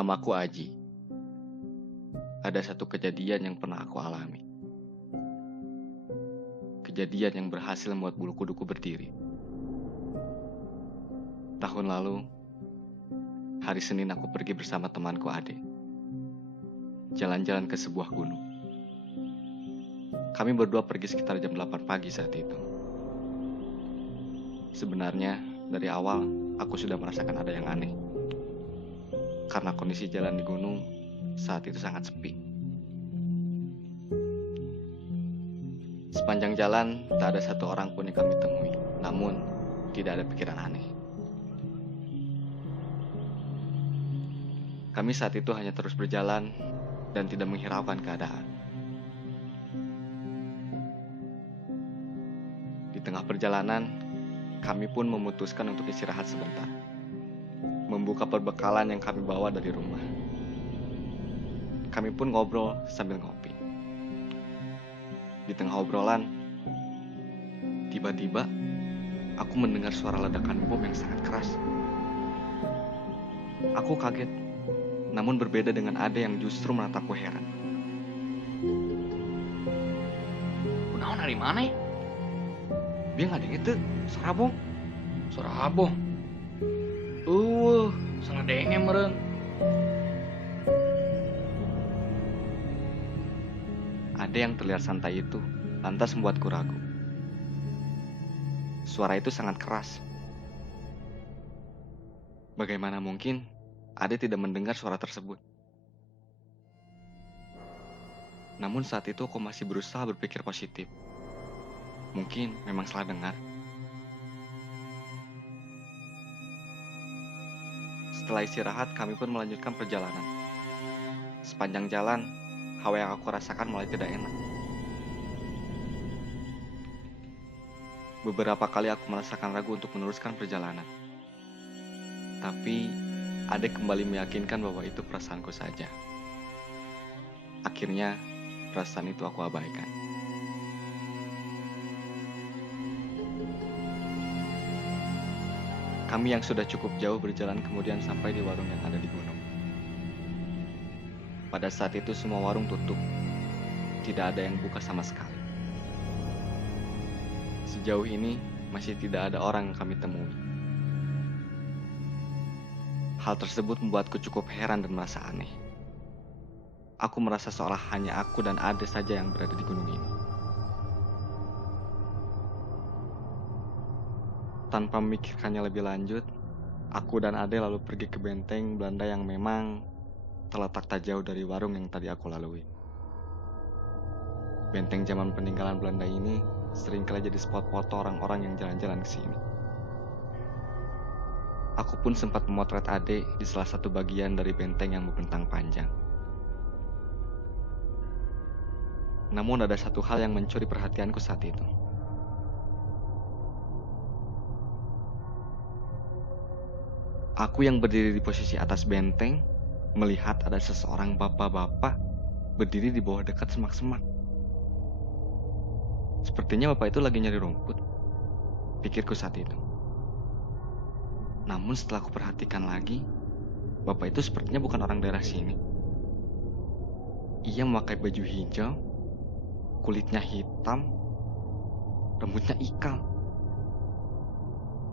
Namaku Aji. Ada satu kejadian yang pernah aku alami. Kejadian yang berhasil membuat bulu kuduku berdiri. Tahun lalu, hari Senin aku pergi bersama temanku Ade. Jalan-jalan ke sebuah gunung. Kami berdua pergi sekitar jam 8 pagi saat itu. Sebenarnya, dari awal aku sudah merasakan ada yang aneh. Karena kondisi jalan di gunung saat itu sangat sepi. Sepanjang jalan, tak ada satu orang pun yang kami temui. Namun, tidak ada pikiran aneh. Kami saat itu hanya terus berjalan dan tidak menghiraukan keadaan. Di tengah perjalanan, kami pun memutuskan untuk istirahat sebentar. Membuka perbekalan yang kami bawa dari rumah. Kami pun ngobrol sambil ngopi. Di tengah obrolan, tiba-tiba aku mendengar suara ledakan bom yang sangat keras. Aku kaget, namun berbeda dengan Ade yang justru menatapku heran. Kunaon dari mana? Dia nggak ada itu, suara bom. Suara aboh. Salah denge meren. Ade yang terlihat santai itu lantas membuatku ragu. Suara itu sangat keras. Bagaimana mungkin Ade tidak mendengar suara tersebut? Namun saat itu aku masih berusaha berpikir positif. Mungkin memang salah dengar. Setelah istirahat, kami pun melanjutkan perjalanan. Sepanjang jalan, hawa yang aku rasakan mulai tidak enak. Beberapa kali aku merasakan ragu untuk meneruskan perjalanan. Tapi, Ade kembali meyakinkan bahwa itu perasaanku saja. Akhirnya, perasaan itu aku abaikan. Kami yang sudah cukup jauh berjalan kemudian sampai di warung yang ada di gunung. Pada saat itu semua warung tutup. Tidak ada yang buka sama sekali. Sejauh ini masih tidak ada orang yang kami temui. Hal tersebut membuatku cukup heran dan merasa aneh. Aku merasa seolah hanya aku dan Ade saja yang berada di gunung ini. Tanpa memikirkannya lebih lanjut, aku dan Ade lalu pergi ke benteng Belanda yang memang terletak tak jauh dari warung yang tadi aku lalui. Benteng zaman peninggalan Belanda ini seringkali jadi spot foto orang-orang yang jalan-jalan ke sini. Aku pun sempat memotret Ade di salah satu bagian dari benteng yang membentang panjang. Namun ada satu hal yang mencuri perhatianku saat itu. Aku yang berdiri di posisi atas benteng melihat ada seseorang bapak-bapak berdiri di bawah dekat semak-semak. Sepertinya bapak itu lagi nyari rumput, pikirku saat itu. Namun setelah aku perhatikan lagi, bapak itu sepertinya bukan orang daerah sini. Ia memakai baju hijau, kulitnya hitam, rambutnya ikal.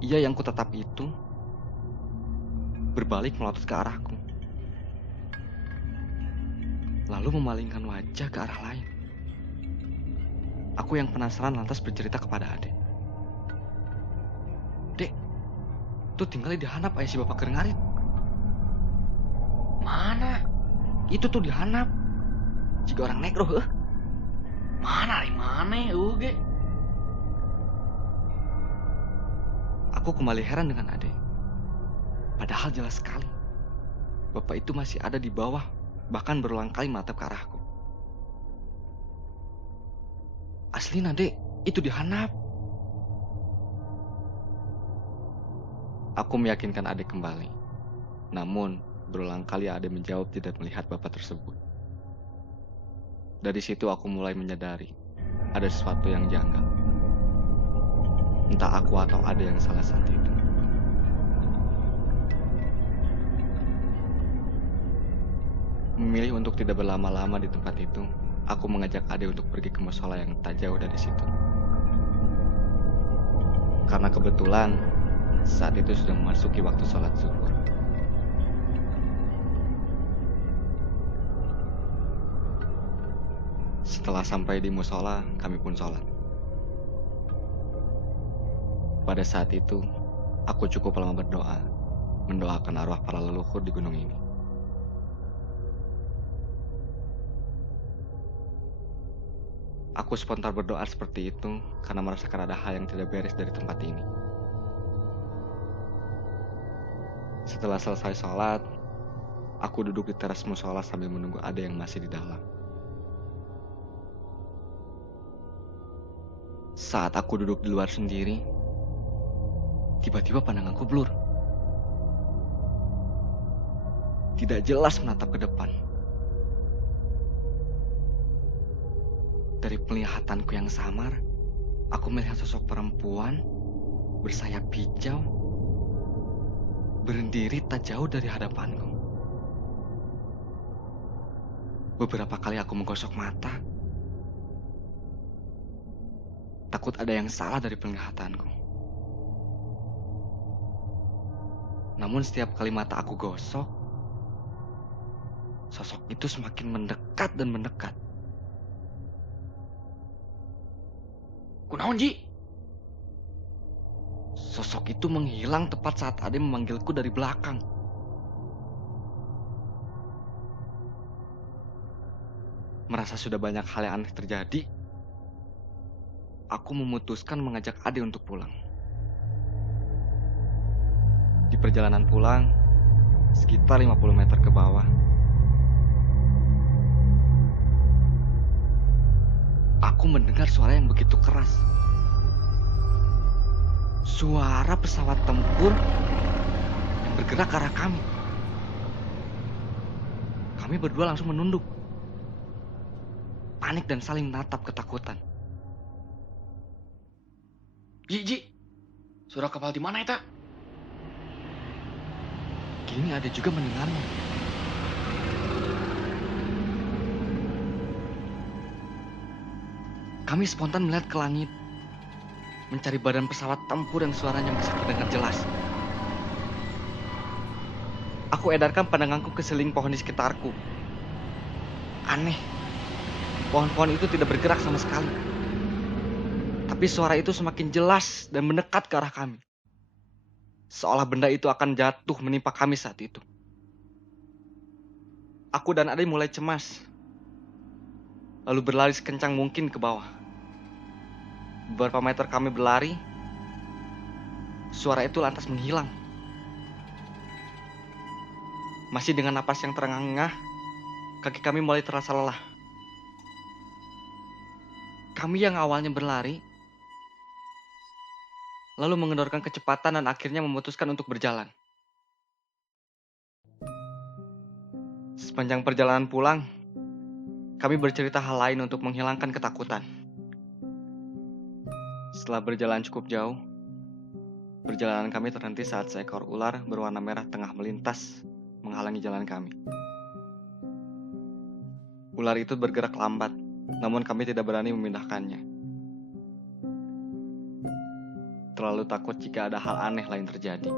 Ia yang kutatap itu berbalik melotot ke arahku. Lalu memalingkan wajah ke arah lain. Aku yang penasaran lantas bercerita kepada Ade. Dek, tuh tinggal di handap ayah si bapak kerengarit. Mana? Itu tuh di handap. Jika orang negro, Mana dari mana? Ge. Aku kembali heran dengan Ade. Padahal jelas sekali, bapak itu masih ada di bawah, bahkan berulang kali menatap ke arahku. Asli Ade, itu di handap. Aku meyakinkan Ade kembali. Namun, berulang kali Ade menjawab tidak melihat bapak tersebut. Dari situ aku mulai menyadari, ada sesuatu yang janggal. Entah aku atau Ade yang salah saat itu. Memilih untuk tidak berlama-lama di tempat itu, aku mengajak Ade untuk pergi ke musola yang tak jauh dari situ. Karena kebetulan saat itu sudah memasuki waktu sholat zuhur. Setelah sampai di musola, kami pun sholat. Pada saat itu, aku cukup lama berdoa, mendoakan arwah para leluhur di gunung ini. Aku spontan berdoa seperti itu karena merasakan ada hal yang tidak beres dari tempat ini. Setelah selesai sholat, aku duduk di teras musola sambil menunggu Ade yang masih di dalam. Saat aku duduk di luar sendiri, tiba-tiba pandanganku blur. Tidak jelas menatap ke depan. Dari penglihatanku yang samar, aku melihat sosok perempuan bersayap hijau berdiri tak jauh dari hadapanku. Beberapa kali aku menggosok mata. Takut ada yang salah dari penglihatanku. Namun setiap kali mata aku gosok, sosok itu semakin mendekat dan mendekat. Kunaon, Ji? Sosok itu menghilang tepat saat Ade memanggilku dari belakang. Merasa sudah banyak hal yang aneh terjadi, aku memutuskan mengajak Ade untuk pulang. Di perjalanan pulang, sekitar 50 meter ke bawah, aku mendengar suara yang begitu keras. Suara pesawat tempur yang bergerak ke arah kami. Kami berdua langsung menunduk. Panik dan saling menatap ketakutan. Ji. Suara kapal di mana eta? Kini ada juga mendengarnya. Kami spontan melihat ke langit, mencari badan pesawat tempur yang suaranya bisa terdengar jelas. Aku edarkan pandanganku ke seling pohon di sekitarku. Aneh, pohon-pohon itu tidak bergerak sama sekali. Tapi suara itu semakin jelas dan mendekat ke arah kami. Seolah benda itu akan jatuh menimpa kami saat itu. Aku dan Ade mulai cemas, lalu berlari sekencang mungkin ke bawah. Beberapa meter kami berlari, suara itu lantas menghilang. Masih dengan napas yang terengah-engah, kaki kami mulai terasa lelah. Kami yang awalnya berlari, lalu mengendorkan kecepatan dan akhirnya memutuskan untuk berjalan. Sepanjang perjalanan pulang, kami bercerita hal lain untuk menghilangkan ketakutan. Setelah berjalan cukup jauh, perjalanan kami terhenti saat seekor ular berwarna merah tengah melintas menghalangi jalan kami. Ular itu bergerak lambat, namun kami tidak berani memindahkannya. Terlalu takut jika ada hal aneh lain terjadi.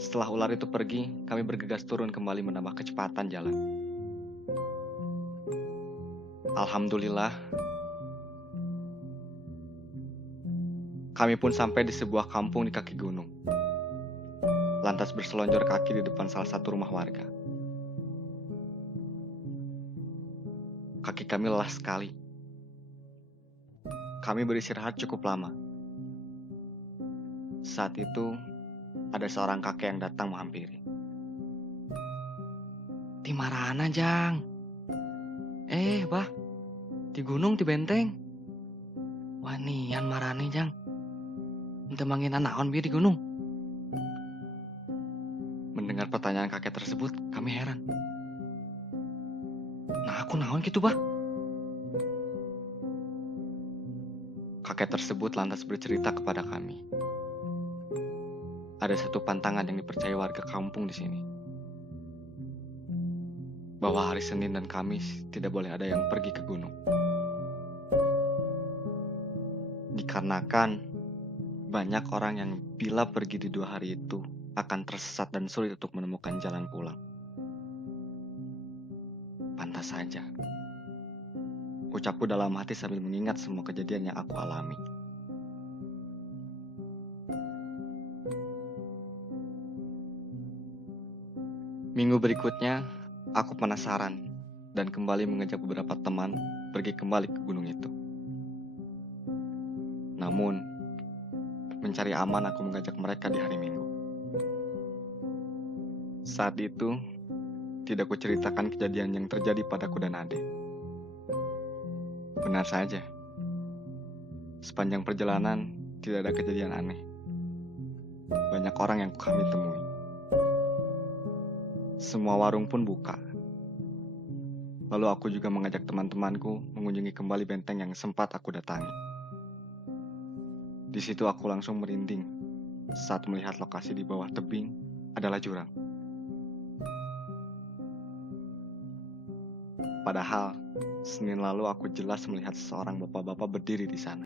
Setelah ular itu pergi, kami bergegas turun kembali menambah kecepatan jalan. Alhamdulillah, kami pun sampai di sebuah kampung di kaki gunung. Lantas berselonjor kaki di depan salah satu rumah warga. Kaki kami lelah sekali. Kami beristirahat cukup lama. Saat itu, ada seorang kakek yang datang menghampiri. Di marana, Jang? Bah, di gunung, di benteng. Wanian marane, Jang. Ente mangin naon bieu di gunung? Mendengar pertanyaan kakek tersebut, kami heran. Nah, aku naon gitu, Bah? Kakek tersebut lantas bercerita kepada kami. Ada satu pantangan yang dipercaya warga kampung di sini. bahwa hari Senin dan Kamis tidak boleh ada yang pergi ke gunung. Dikarenakan banyak orang yang bila pergi di 2 hari itu akan tersesat dan sulit untuk menemukan jalan pulang. Pantas saja. Ucapku dalam hati sambil mengingat semua kejadian yang aku alami. Minggu berikutnya, aku penasaran dan kembali mengajak beberapa teman pergi kembali ke gunung itu. Namun, mencari aman aku mengajak mereka di hari Minggu. Saat itu, tidak kuceritakan kejadian yang terjadi padaku dan Ade. Benar saja, sepanjang perjalanan tidak ada kejadian aneh. Banyak orang yang kami temui. Semua warung pun buka. Lalu aku juga mengajak teman-temanku mengunjungi kembali benteng yang sempat aku datangi. Di situ aku langsung merinding saat melihat lokasi di bawah tebing adalah jurang. Padahal, Senin lalu aku jelas melihat seorang bapak-bapak berdiri di sana.